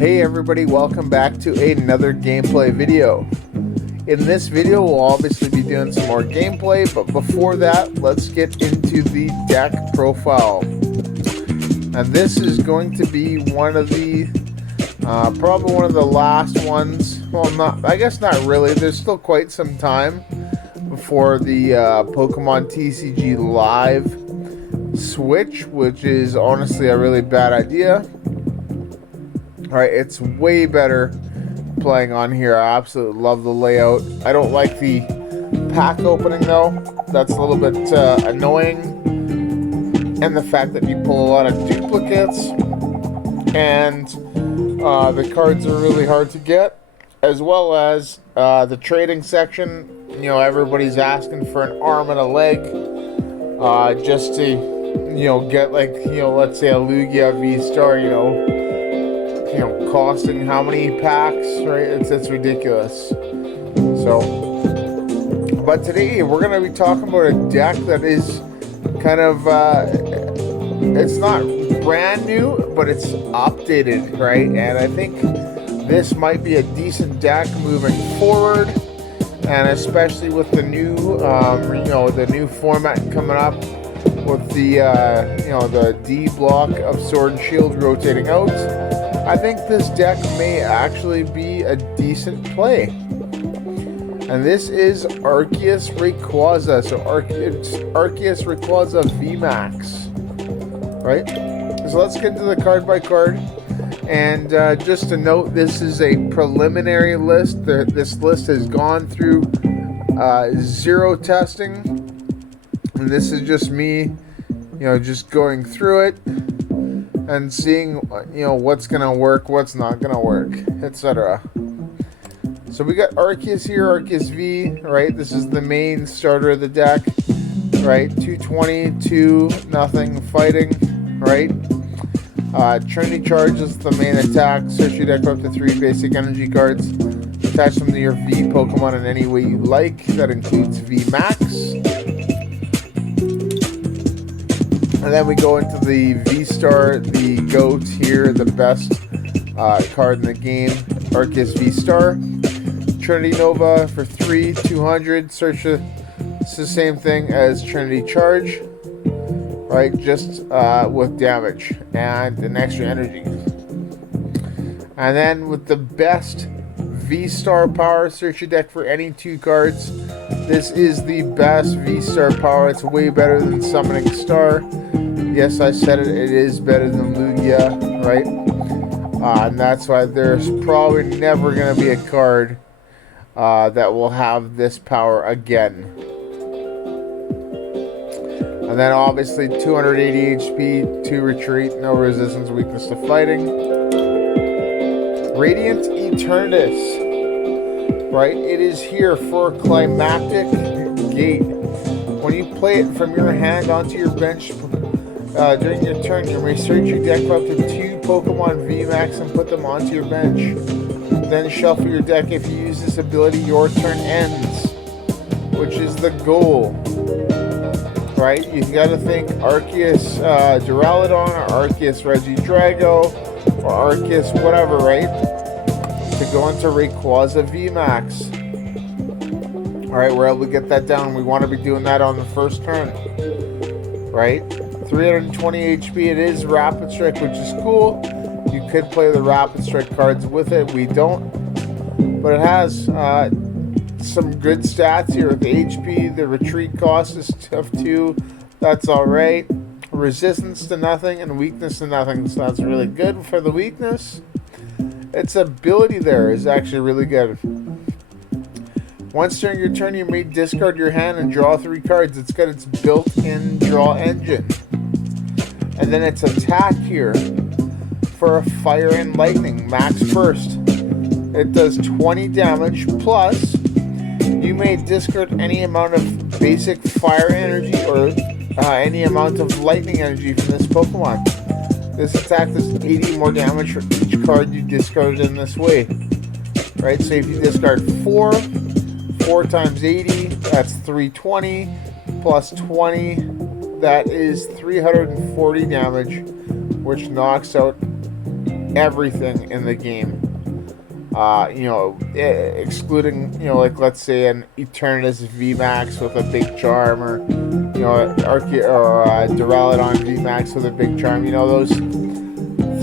Hey everybody, welcome back to another gameplay video. In this video, we'll obviously be doing some more gameplay, but before that, let's get into the deck profile. And this is going to be one of the, probably one of the last ones. Well, I guess not really. There's still quite some time before the Pokemon TCG Live switch, which is honestly a really bad idea. Alright, it's way better playing on here. I absolutely love the layout. I don't like the pack opening though. That's a little bit annoying. And the fact that you pull a lot of duplicates. And the cards are really hard to get. As well as the trading section. You know, everybody's asking for an arm and a leg. Just to, you know, get like, you know, let's say a Lugia V-Star, you know, costing how many packs, right? It's ridiculous. So, but today we're going to be talking about a deck that is kind of, it's not brand new, but it's updated, right? And I think this might be a decent deck moving forward, and especially with the new, you know, the new format coming up with the, you know, the D block of Sword and Shield rotating out. I think this deck may actually be a decent play. And this is Arceus Rayquaza. So Arceus Rayquaza VMax. Right? So let's get to the card by card. And just to note, this is a preliminary list. This list has gone through 0 testing. And this is just me, you know, just going through it and seeing, you know, what's gonna work, what's not gonna work, etc. So we got Arceus here, Arceus V, right? This is the main starter of the deck, right? 220, 2-0 fighting, right? Trinity Charge is the main attack. Search your deck for up to 3 basic energy cards. Attach them to your V Pokemon in any way you like. That includes V Max. And then we go into the V-Star, the GOAT here, the best card in the game, Arceus VStar. Trinity Nova for 3, 200. Search it's the same thing as Trinity Charge, right? Just with damage and an extra energy. And then with the best V-Star power, search your deck for any 2 cards. This is the best V-Star power. It's way better than Summoning Star. Yes, I said it. It is better than Lugia, right? And that's why there's probably never going to be a card that will have this power again. And then obviously 280 HP, 2 retreat, no resistance, weakness to fighting. Radiant Eternatus, right? It is here for Climactic Gate. When you play it from your hand onto your bench, during your turn, you may search your deck for up to 2 Pokemon VMAX and put them onto your bench. Then shuffle your deck. If you use this ability, your turn ends, which is the goal, right? You gotta think Arceus Duraludon, or Arceus Regidrago, or Arceus whatever, right? To go into Rayquaza VMax. Alright, we're able to get that down. We want to be doing that on the first turn, right? 320 HP. It is Rapid Strike, which is cool. You could play the Rapid Strike cards with it. We don't. But it has some good stats here with the HP. The retreat cost is of 2. That's alright. Resistance to nothing and weakness to nothing. So that's really good for the weakness. Its ability there is actually really good. Once during your turn, you may discard your hand and draw 3 cards. It's got its built-in draw engine. And then its attack here for a Fire and Lightning, max burst. It does 20 damage, plus you may discard any amount of basic fire energy or any amount of lightning energy from this Pokemon. This attack does 80 more damage for each card you discarded in this way. Right, so if you discard 4 times 80, that's 320, plus 20, that is 340 damage, which knocks out everything in the game. You know, excluding, you know, like let's say an Eternatus VMax with a big charm, or you know, Duraludon VMax with a big charm. You know, those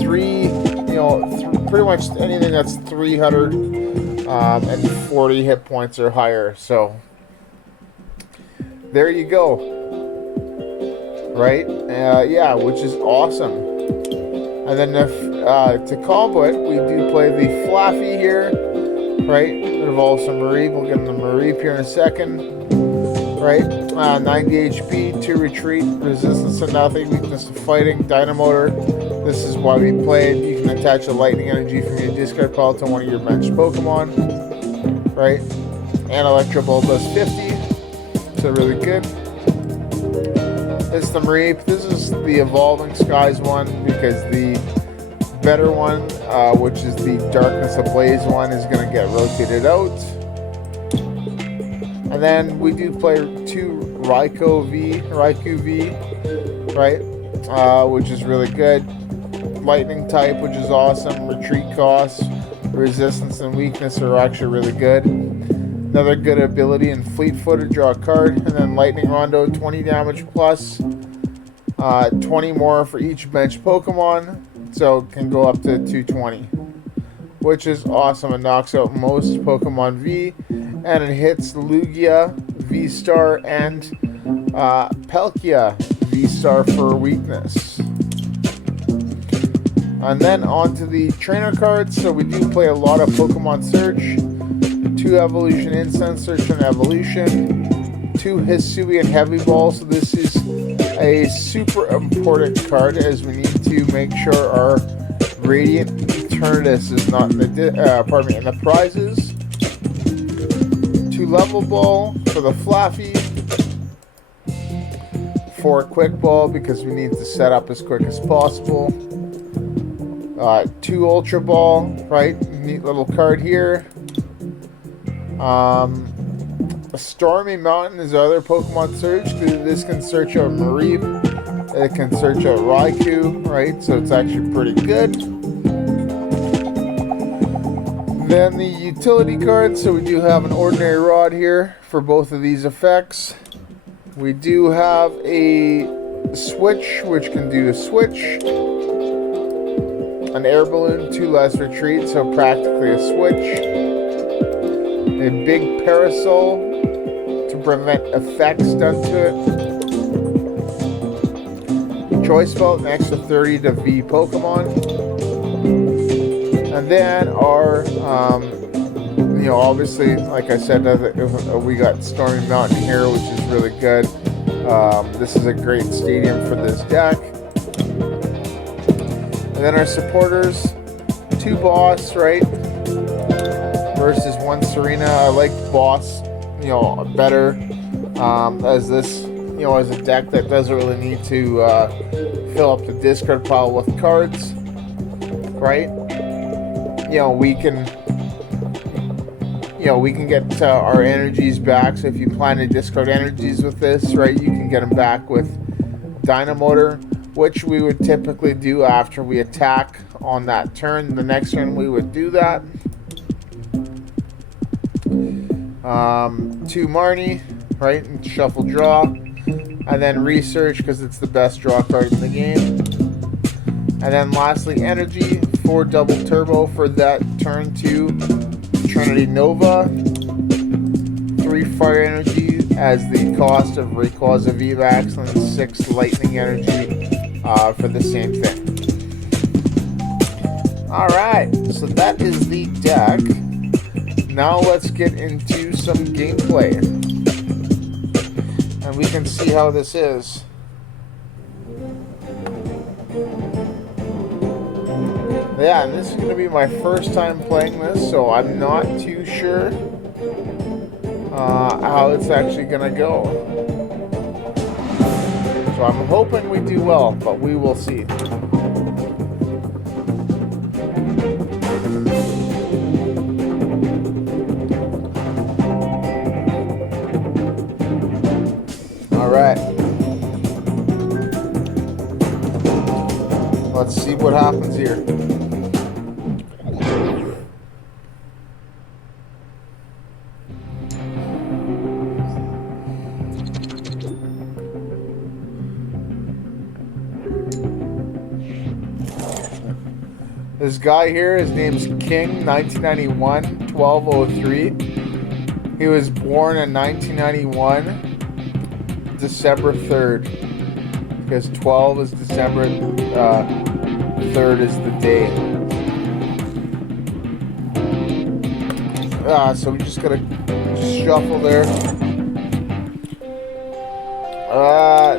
three, you know, pretty much anything that's 340 hit points or higher. So there you go, right? Yeah, which is awesome. And then if to combo it, we do play the Flaaffy here, right? It involves some Mareep. We'll get the Mareep here in a second, right? 90 HP, 2 retreat, resistance to nothing, weakness to fighting, Dynamotor. This is why we play it. You can attach a lightning energy from your discard pile to one of your benched Pokemon, right? And Electro Ball does 50, so really good. It's the Mareep. This is the Evolving Skies one, because the better one, which is the Darkness Ablaze one, is going to get rotated out. And then we do play 2 Raikou V, right? Which is really good. Lightning type, which is awesome. Retreat costs, resistance, and weakness are actually really good. Another good ability in Fleet Foot to draw a card. And then Lightning Rondo, 20 damage plus. 20 more for each bench Pokemon. So it can go up to 220. Which is awesome. It knocks out most Pokemon V. And it hits Lugia V-Star and Palkia V-Star for weakness. And then on to the trainer cards. So we do play a lot of Pokemon Search. 2 Evolution Incense, Search for an Evolution. 2 Hisuian Heavy Ball. So this is a super important card, as we need to make sure our Radiant Eternatus is not in the in the prizes. 2 Level Ball for the Flaaffy. 4 Quick Ball, because we need to set up as quick as possible. 2 Ultra Ball, right? Neat little card here. A Stormy Mountain is our other Pokemon Search. This can search out Mareep. It can search out Raikou, right? So it's actually pretty good. Then the utility cards. So we do have an Ordinary Rod here for both of these effects. We do have a Switch, which can do a Switch. An Air Balloon, 2 less retreat, so practically a Switch. A Big Parasol to prevent effects done to it. Choice Belt, an extra 30 to V Pokemon. And then our, you know, obviously, like I said, we got Stormy Mountain here, which is really good. This is a great stadium for this deck. And then our supporters, 2 Boss, right? Versus 1 Serena. I like Boss, you know, better as this, you know, as a deck that doesn't really need to fill up the discard pile with cards, right? You know, we can get our energies back. So if you plan to discard energies with this, right, you can get them back with Dynamotor, which we would typically do after we attack on that turn. The next turn we would do that. 2 Marnie, right, and shuffle draw, and then research, because it's the best draw card in the game. And then lastly, energy, 4 double turbo for that turn 2 Trinity Nova, 3 fire energy as the cost of Rayquaza VMax, and 6 lightning energy for the same thing. Alright, so that is the deck. Now let's get into some gameplay, and we can see how this is. Yeah, and this is going to be my first time playing this, so I'm not too sure how it's actually going to go. So I'm hoping we do well, but we will see. Alright. Let's see what happens here. This guy here, his name's King, 1991, 1203. He was born in 1991, December 3rd. Because 12 is December, 3rd is the day. So we just gotta shuffle there.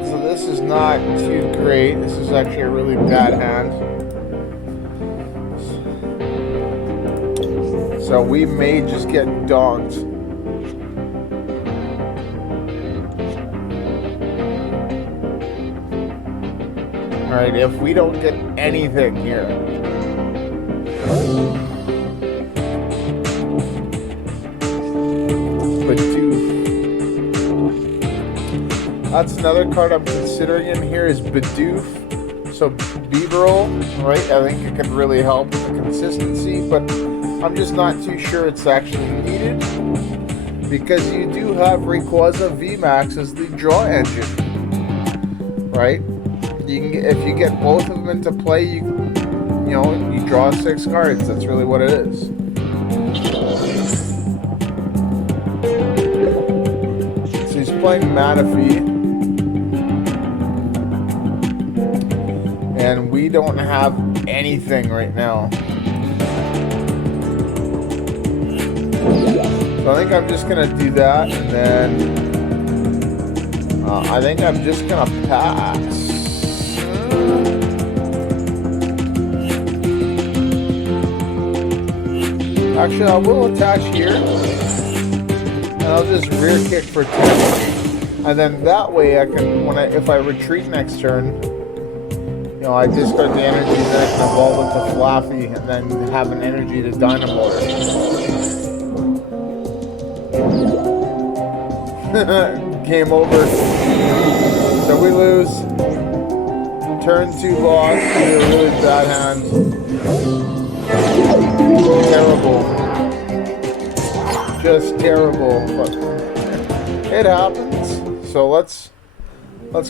So this is not too great. This is actually a really bad hand. So we may just get donked. Alright, if we don't get anything here. Bidoof. That's another card I'm considering in here is Bidoof. So Beaverl, right? I think it could really help with the consistency, but I'm just not too sure it's actually needed. Because you do have Rayquaza VMax as the draw engine. Right? You can, if you get both of them into play, you draw 6 cards. That's really what it is. So he's playing Manaphy, and we don't have anything right now. So I think I'm just gonna do that, and then I think I'm just gonna pass. Actually, I will attach here, and I'll just rear kick for 2, and then that way I can, if I retreat next turn, I discard the energy, then I can evolve into Flaaffy, and then have an energy to Dynamo. Game over. So we lose. Turn 2 loss to a really bad hand. Terrible. Just terrible. But it happens. So let's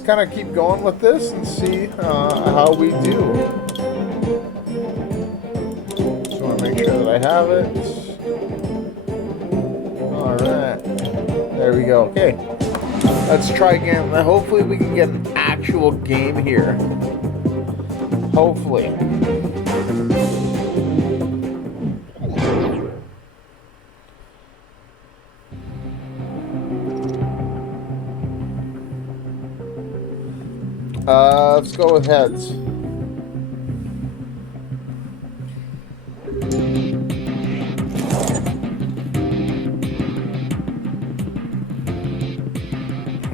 kind of keep going with this and see how we do. Just want to make sure that I have it. Alright. There we go. Okay. Let's try again. Hopefully we can get an actual game here. Hopefully. Let's go with heads.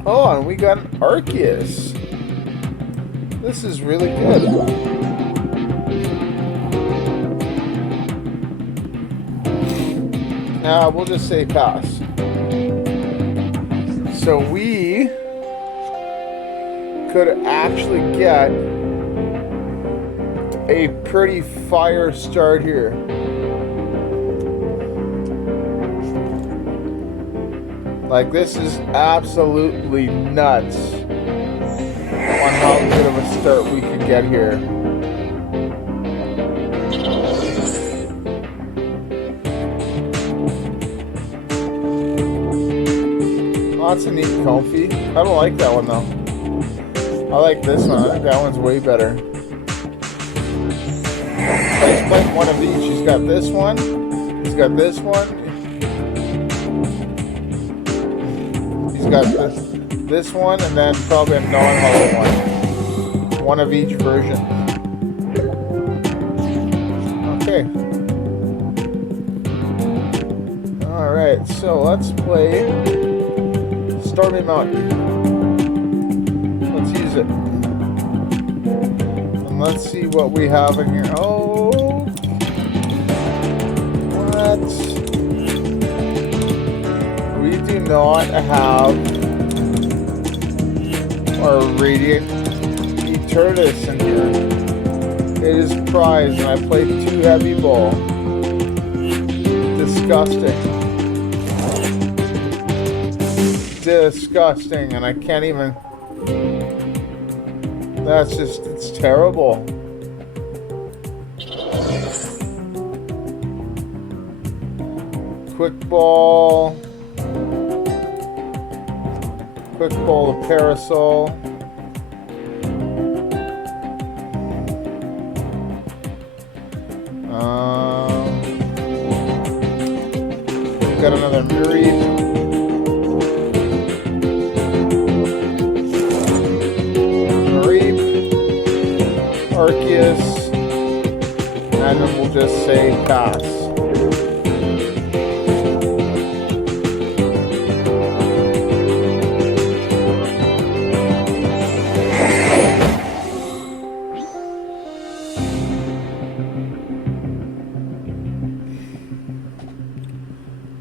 Oh, and we got an Arceus. This is really good. We'll just say pass. So we could actually get a pretty fire start here. Like, this is absolutely nuts on how good of a start we could get here. Oh, that's a neat Comfy. I don't like that one though. I like this one. I think that one's way better. He's playing one of each. He's got this one. He's got this one. He's got this one, and then probably a non-hollow one. One of each version. Okay. Alright, so let's play Stormy Mountain. Let's use it. And let's see what we have in here. Oh! What? We do not have our Radiant Eternatus in here. It is prized, and I played 2 heavy ball. Disgusting. Disgusting, and I can't even. That's just, it's terrible. Quick Ball. Quick Ball of Parasol. We've got another Mareep. Arceus, and then we'll just say pass.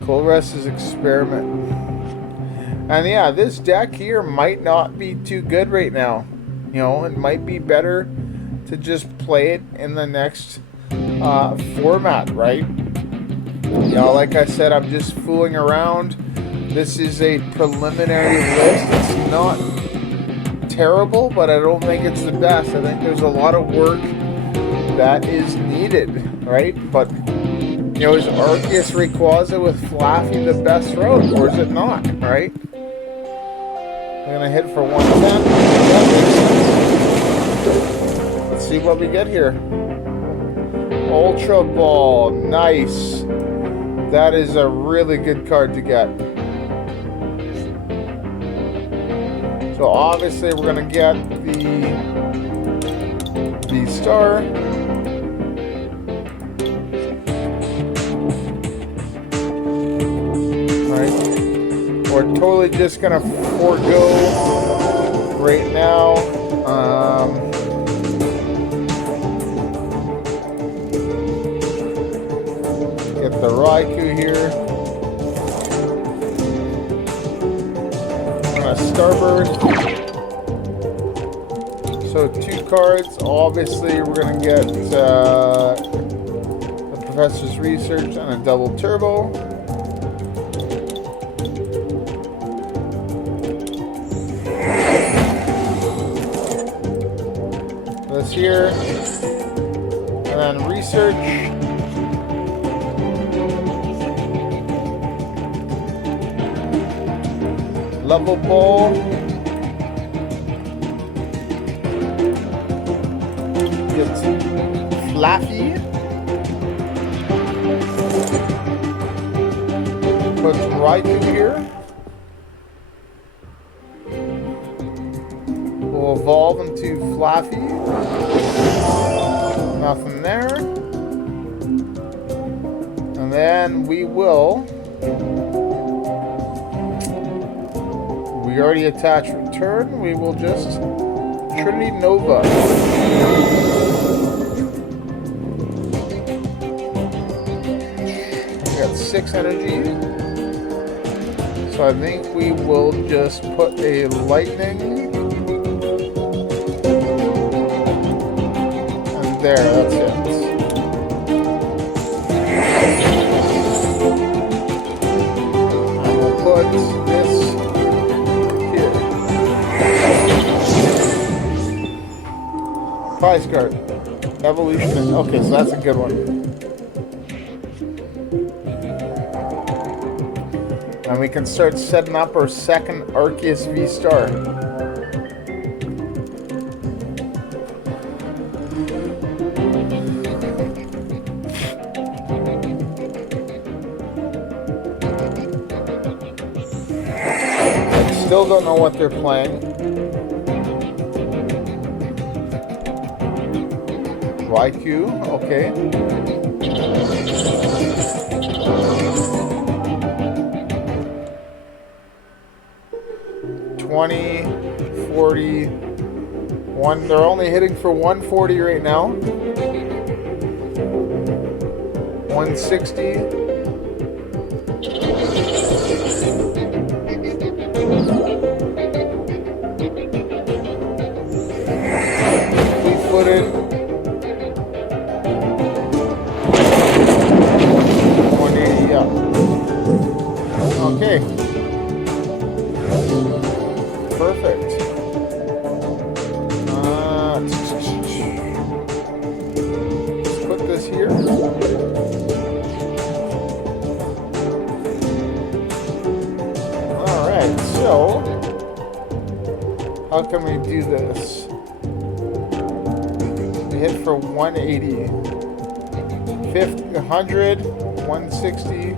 Colress's Experiment. And yeah, this deck here might not be too good right now. You know, it might be better to just play it in the next format, right? You know, like I said, I'm just fooling around. This is a preliminary list. It's not terrible, but I don't think it's the best. I think there's a lot of work that is needed, right? But, you know, is Arceus Rayquaza with Flaaffy the best route, or is it not, right? I'm going to hit for 110. Let's see what we get here. Ultra Ball, nice. That is a really good card to get. So obviously we're gonna get the V-Star. Alright. We're totally just gonna forego right now. Get the Raikou here. And a Starburst. So 2 cards. Obviously, we're going to get the Professor's Research and a double turbo. This here. And then Research. Level Ball. It's Flaaffy. Put Raikou here. We'll evolve into Flaaffy. Nothing there. And then we will... We already attached return. We will just Trinity Nova. We got 6 energy. So I think we will just put a lightning. And there, that's it. And we'll put this. Prize card. Evolution. Okay, so that's a good one. And we can start setting up our second Arceus V-Star. I still don't know what they're playing. Raikou, okay. $20, $40, one. They're only hitting for 140 right now. 160. Fleet-footed. Okay. Perfect. Let's put this here. How can we do this? We hit for 180. 50, 100, 160.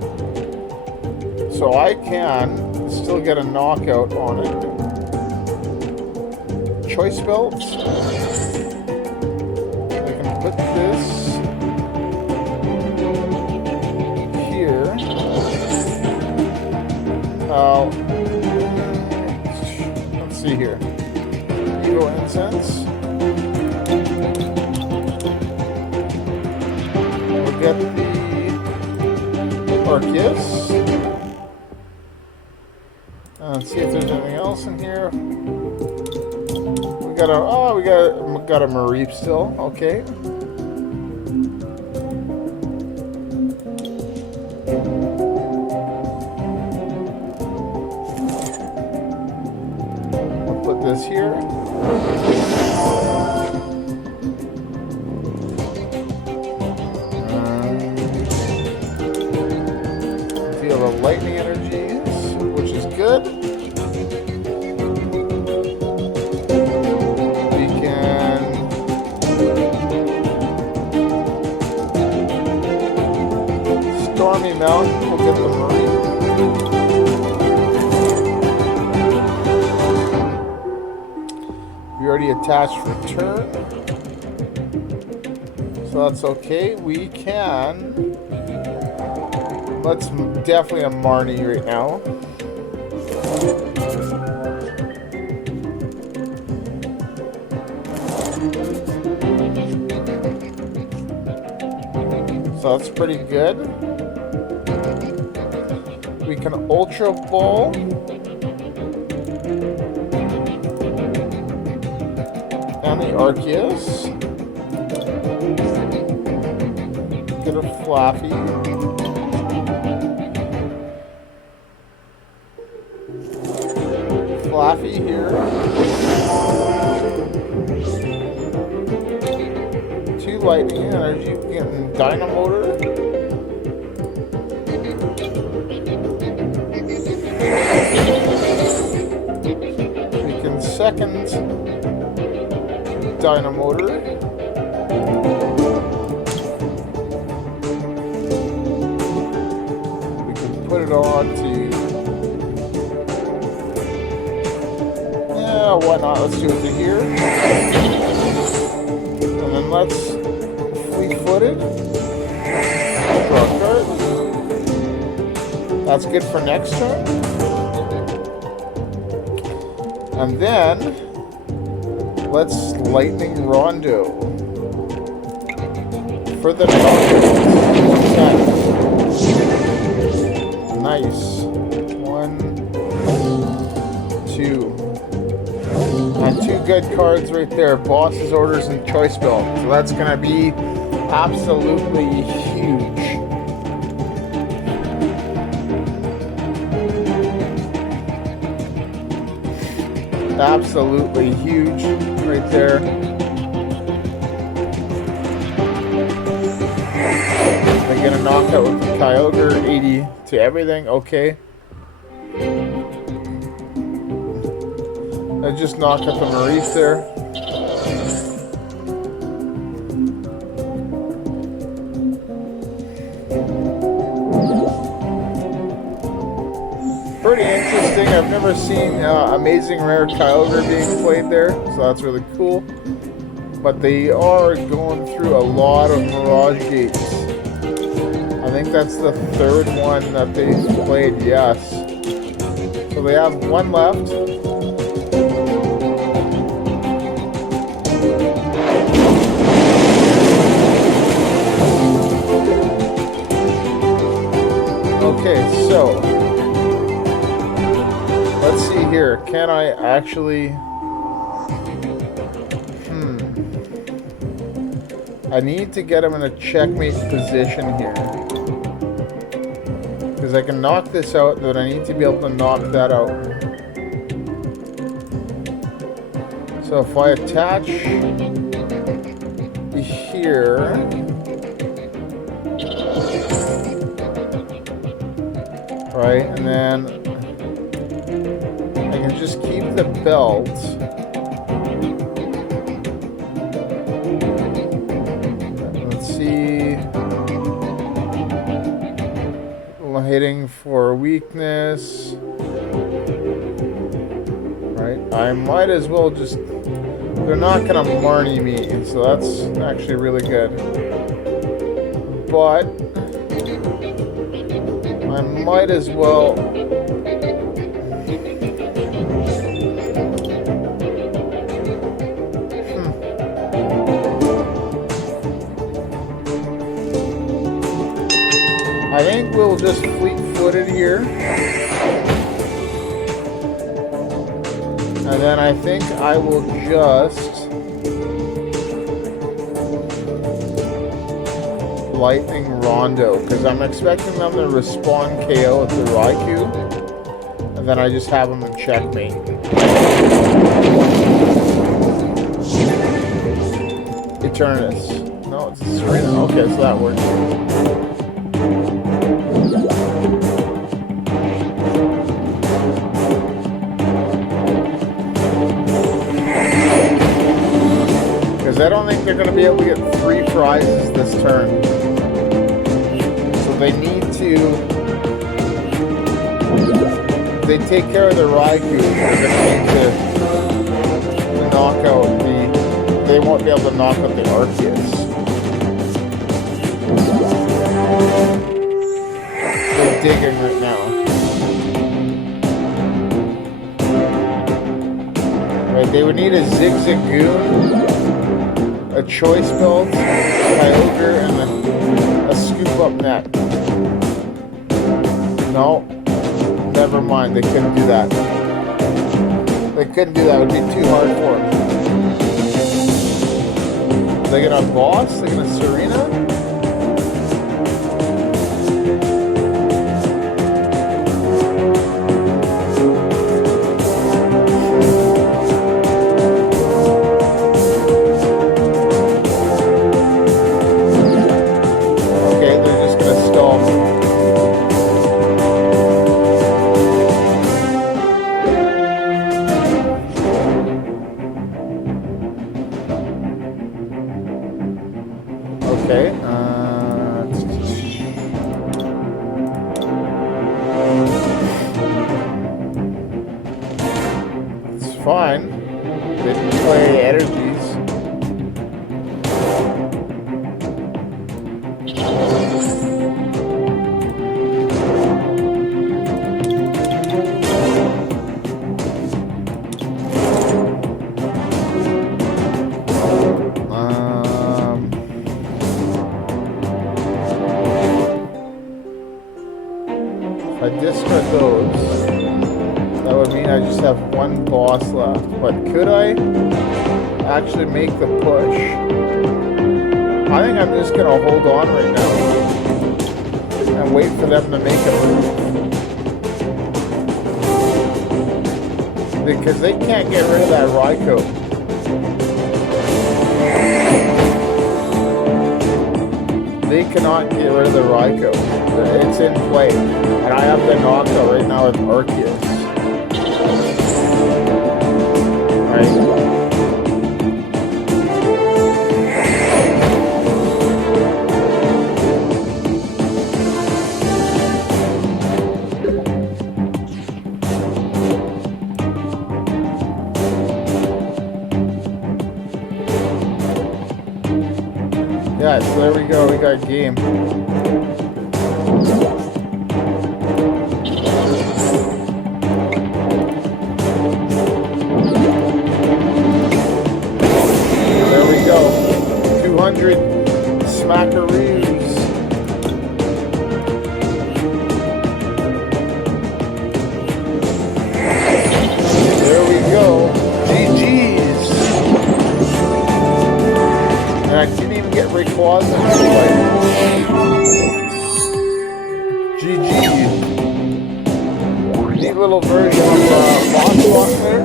So I can still get a knockout on it. Choice belts. I can put this here. Let's see here. Evolution Incense. We'll get the Arceus. Let's see if there's anything else in here. We got a Mareep still. Okay. We'll put this here. Feel the lightning energies, which is good. Stormy Mountain, we'll get the Marnie. We already attached return, so that's okay. We can. Let's definitely a Marnie right now. So that's pretty good. We can Ultra Ball. And the Arceus. Get a Flaaffy. Flaaffy here. 2 lightning energy. Getting Dynamotor. We can second Dynamotor. We can put it on to... Yeah, why not? Let's do it to here. And then let's Fleet-footed. Draw a card. That's good for next turn. And then, let's Lightning Rondo. For the knockout. Nice. 1, 2. And 2 good cards right there. Boss's Orders and Choice Belt. So that's going to be absolutely huge. Absolutely huge right there. They get a knockout with the Kyogre, 80 to everything. Okay. I just knocked out the Mareep there. Pretty interesting. I've never seen Amazing Rare Kyogre being played there, so that's really cool. But they are going through a lot of Mirage Gates. I think that's the 3rd one that they've played, yes. So they have 1 left. Okay, so let's see here. Can I actually... I need to get him in a checkmate position here. Because I can knock this out, but I need to be able to knock that out. So if I attach here... Right, and then I can just keep the belt. hitting for weakness. Right, I might as well just... They're not gonna Marnie me, so that's actually really good. But I might as well... I think we'll just fleet-footed here. And then I think I will just Lightning Rondo, because I'm expecting them to respond KO with the Raikou. And then I just have them in checkmate. Eternatus. No, it's Serena. Okay, so that works. Because I don't think they're going to be able to get 3 prizes this turn. So they need to... If they take care of the Raikou, they're going to need to knock out the... They won't be able to knock out the Arceus. They're digging right now. Right, they would need a Zigzagoon, a Choice Belt, a Kyogre, and a Scoop Up Net. No, never mind, they couldn't do that. They couldn't do that, it would be too hard for them. They're gonna Boss, they're gonna Serena. Okay, it's fine. They can play energies. If I discard those, that would mean I just have 1 boss left. But could I actually make the push? I think I'm just going to hold on right now and wait for them to make a move. Because they can't get rid of that Raikou. They cannot get rid of the Raikou. It's in play. And I have the knockout right now with Arceus. Right. Yeah, so there we go. We got game. Smackaroos. There we go. GG's. And I didn't even get Rayquaza. GG. Neat little version of Boss there.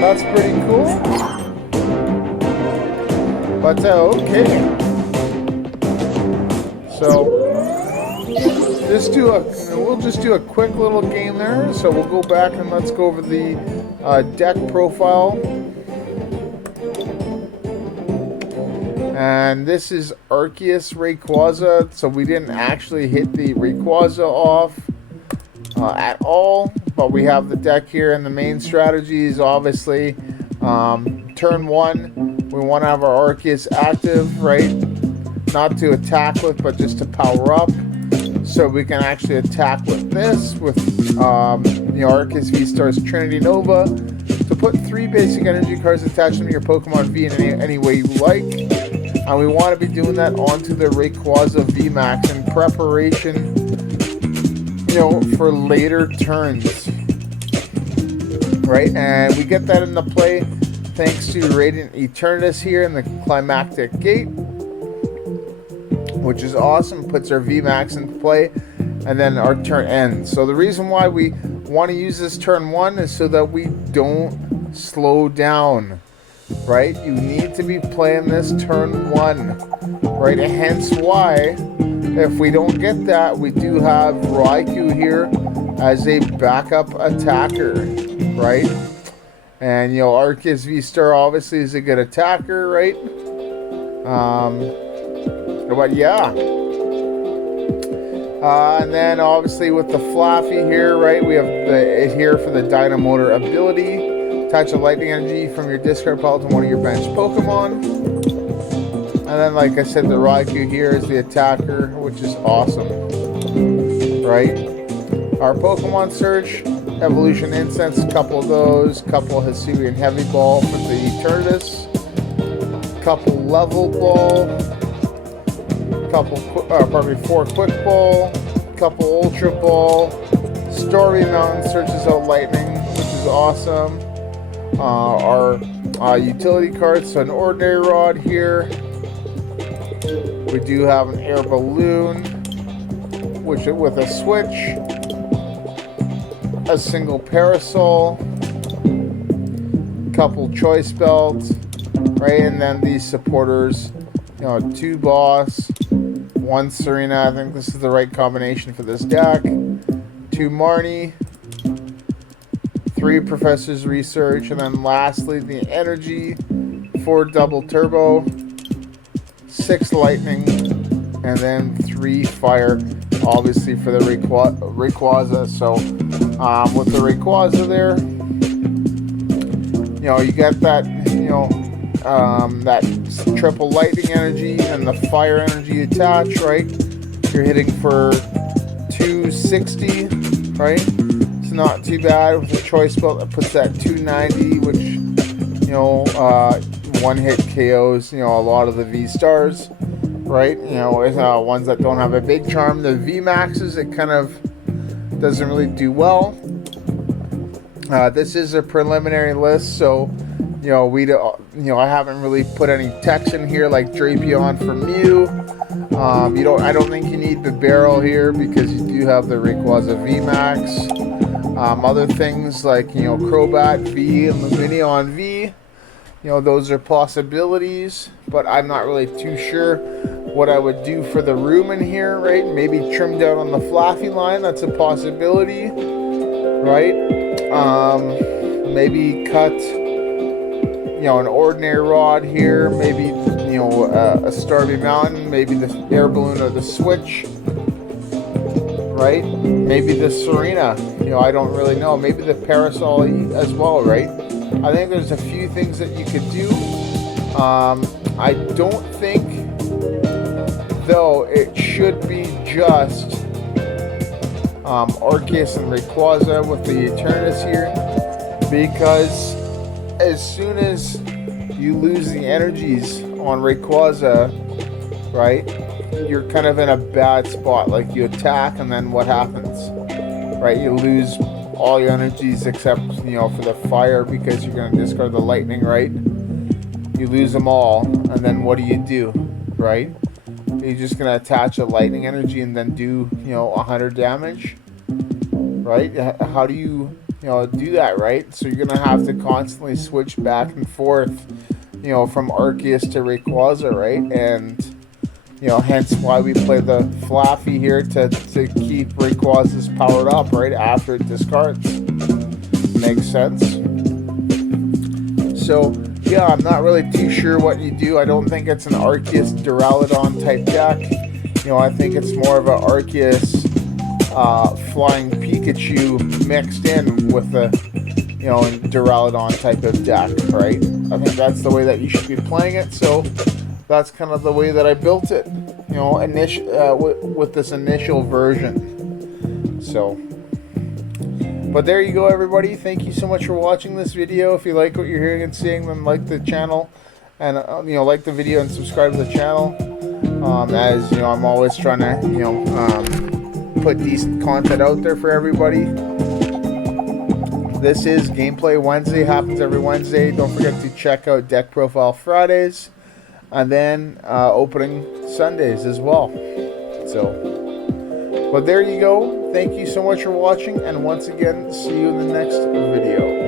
That's pretty cool. But okay, so we'll just do a quick little game there. So we'll go back and let's go over the deck profile, And this is Arceus Rayquaza, so we didn't actually hit the Rayquaza off at all, but we have the deck here, and the main strategy is obviously turn one, we want to have our Arceus active, right? Not to attack with, but just to power up. So we can actually attack with this, with the Arceus VStar's Trinity Nova, to put 3 basic energy cards, attach them to your Pokemon V in any way you like. And we want to be doing that onto the Rayquaza VMax in preparation, for later turns. Right? And we get that into play thanks to Radiant Eternatus here in the Climactic Gate, which is awesome. Puts our VMax into play, and then our turn ends. So the reason why we want to use this turn one is so that we don't slow down, right? You need to be playing this turn one, right? And hence why, if we don't get that, we do have Raikou here as a backup attacker, right? And Arceus VStar obviously is a good attacker, right? But yeah, and then obviously with the Flaaffy here, right, we have it here for the Dynamotor ability. Attach a lightning energy from your discard pile to one of your bench Pokemon. And then, like I said, the Raikou here is the attacker, which is awesome, right? Our Pokemon search, Evolution Incense, a couple of those, couple Hisuian Heavy Ball for the Eternatus, couple Level Ball, couple 4 Quick Ball, couple Ultra Ball. Stormy Mountain searches out lightning, which is awesome. Our utility cards, so an Ordinary Rod here. We do have an Air Balloon, which with a switch, a single Parasol, couple Choice Belts, right, and then these supporters, 2 Boss, 1 Serena. I think this is the right combination for this deck. 2 Marnie, 3 Professor's Research, and then lastly the energy, 4 Double Turbo, 6 Lightning, and then 3 Fire, obviously for the Rayquaza. So with the Rayquaza there, you get that, that triple lightning energy and the fire energy attached, right? You're hitting for 260, right? It's not too bad with the Choice Belt that puts that 290, which, one hit KOs, a lot of the V-Stars, right? Ones that don't have a big charm. The V-Maxes, it kind of doesn't really do well. This is a preliminary list, so I haven't really put any text in here like Drapion for Mew. I don't think you need the barrel here because you do have the Rayquaza VMax. Other things like Crobat V and Lumineon V, those are possibilities, but I'm not really too sure what I would do for the room in here, right? Maybe trim down on the Flaaffy line, that's a possibility, right? Maybe cut an Ordinary Rod here, maybe a Stormy Mountain, maybe the Air Balloon or the Switch, right? Maybe the Serena, I don't really know. Maybe the Parasol as well, right? I think there's a few things that you could do. I don't think, though, it should be just Arceus and Rayquaza with the Eternatus here, because as soon as you lose the energies on Rayquaza, right, you're kind of in a bad spot. Like, you attack, and then what happens, right? You lose all your energies except, for the fire, because you're going to discard the lightning, right? You lose them all, and then what do, right? You're just going to attach a lightning energy and then do, 100 damage, right? How do you, do that, right? So you're going to have to constantly switch back and forth, from Arceus to Rayquaza, right? And, hence why we play the Flaaffy here to keep Rayquaza's powered up, right, after it discards. Makes sense. So, yeah, I'm not really too sure what you do. I don't think it's an Arceus Duraludon type deck. You know, I think it's more of an Arceus Flying Pikachu mixed in with a, you know, Duraludon type of deck, right? I think that's the way that you should be playing it. So that's kind of the way that I built it, you know, with this initial version. So, but there you go, everybody. Thank you so much for watching this video. If you like what you're hearing and seeing, then like the channel, and you know, like the video and subscribe to the channel. As you know, I'm always trying to, you know, put decent content out there for everybody. This is Gameplay Wednesday. Happens every Wednesday. Don't forget to check out Deck Profile Fridays, and then opening Sundays as well. So, but there you go. Thank you so much for watching, and once again, see you in the next video.